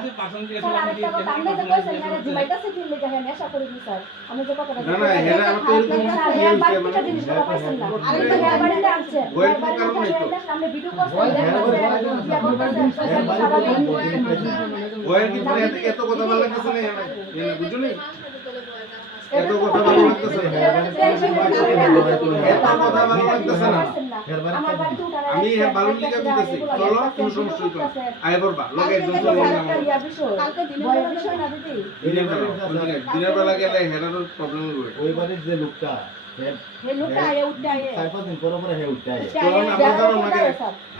Sir আরেকটা কথা আমরা যে কইছেন এরা জিমাইতাছে কি লাগা হ্যাঁ নেশা করি নি স্যার আমি যে কথাটা না না হেরা আমার তো এরকম স্যার হ্যাঁ বাড়িতে জিনিস কথা পাইছেন না আরেকটা হ্যাঁ বাড়িতে আসছে বইয়ের হ্যাঁ কি কারণ নাই তো? বাড়িতে আমরা ভিডিও করছি বইয়ের কি পরে এত কথা ভালো লাগতেছে না এনে বুঝছো নি এত কথা ভালো লাগতেছে না এত কথা ভালো লাগতেছে না আমার বাড়িতে উঠার আমি হ্যাঁ ভালো লিখে দিতেছি চলো কোনো সমস্যা হইতো না আয় করবা লগে একজন চলে না কালকে দিনের বিষয় না দিদি দিনের বেলা গেলে হেরার প্রবলেম হবে ওই বাড়ির যে লোকটা হে লোকটা আয়ে উঠতে আয়ে 4-5 দিন পরে হে উঠতে আয় তখন আমরা জানো না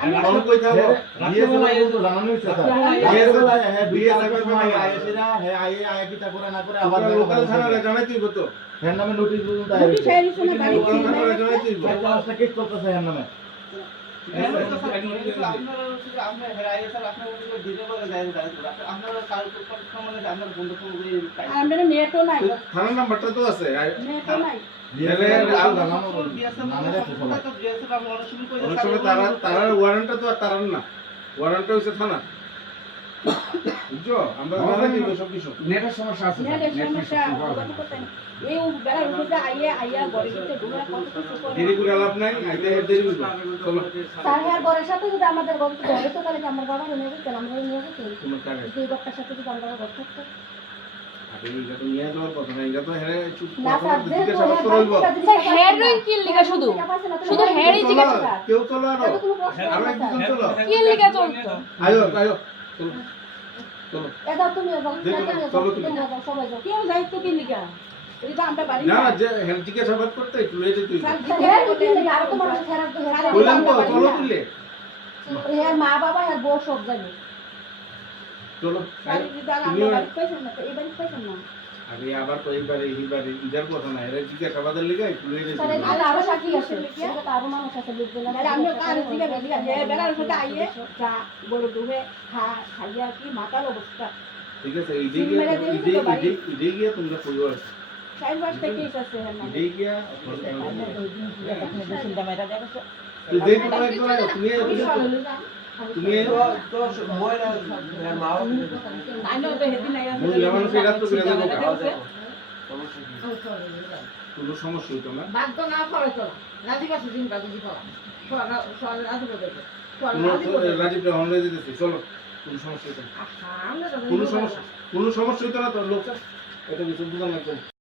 আমি কোন কই থাকো বিয়ে বেলা এই তো জানানো হইছে স্যার বিয়ে বেলা হে বিয়ে সাইবার সময় আয়েছিরা হে আয়ে কিটা করে না করে আবার লোকাল থানারে জানাই তুই তো হের নামে নোটিশ পর্যন্ত আয় নোটিশ আইলি শুনে বাড়ি লোকাল থানারে জানাই তুই একটা কেস চলতেছে হের নামে আমরা নেটও নাই থানার নাম্বারটা তো আছে নেটও নাই অনেক সময় তারা ওয়ারেন্টটা তো আর তারার না ওয়ারেন্টটা হচ্ছে থানা বুঝছো আমরা জানাই দিব সব কিছু নেটের সমস্যা আছে নেটের সমস্যা এই বেলা উঠে আইয়া আইয়া গড়ে দিতে ঢুকে কত কিছু করে দেরি করে লাভ নাই আইতে দেরি করবে চলো স্যার হ্যাঁ বরের সাথে যদি আমাদের গল্প ধরে তো তাহলে আমার বাবা নিয়ে যেতেন আমরা নিয়ে যেতেন তোমার টাকা দুই বক্তার সাথে যদি আমরা গল্প করতে আরে এটা তো নিয়ে যাওয়ার কথা না এটা তো হ্যাঁ চুপ না স্যার যে জিজ্ঞাসা করতে রইব হেয়ার কি লিখা শুধু শুধু হেয়ারই জিজ্ঞাসা কেউ চলো আর আমরা একজন চলো কি লিখা চলতো আয়ো আয়ো চলো চলো এটা তুমি চলো তুমি সবাই যাও কেউ যাইতো কি লিখা এটা আমরা বাড়ি না না যে হেলথ জিজ্ঞাসা করতে একটু লেটে তুই স্যার কি লিখা আর তোমার ফেরার তো হেরার বললাম তো চলো তুললে হ্যাঁ মা বাবা আর বউ সব জানে চলো স্যার যদি আমরা বাড়ি পাইছেন না এই বাড়ি পাইছেন না আরে আবার তো এইবারে ইদার কথা না এরা জিজ্ঞাসা বাদের লিগে একটু লেটে স্যার এই আরো সাকি আছে এটা তো আরো মানুষ আছে লিখবে না তাহলে আমরা কার দিকে বেরিয়ে যায় বেলার সাথে আইয়ে যা বড় দুবে খাইয়া কি মাতাল অবস্থা ঠিক আছে ইডে গিয়া তোমরা পরিবার চার মাস থেকে আছে হ্যাঁ না ইডে গিয়া চিন্তা মেরা যাবে তুই দেখ তো একবার তুমি তুমি তো ময়রা মাও আইনো তো হেদি নাই আছে মহিলা মানুষ এটা তো করে দেবো সমস্যা কি কোনো সমস্যা হইতো না বাদ না পড়ে তো রাজি কাছে দিন বাদ দি পড়া সর রাজি বলে রাজীবটা অনলাইনে যেতেছি চলো কোনো সমস্যা হইতো না কোনো সমস্যা হইতো না তোর লোক এটা কিছু বুঝান লাগবে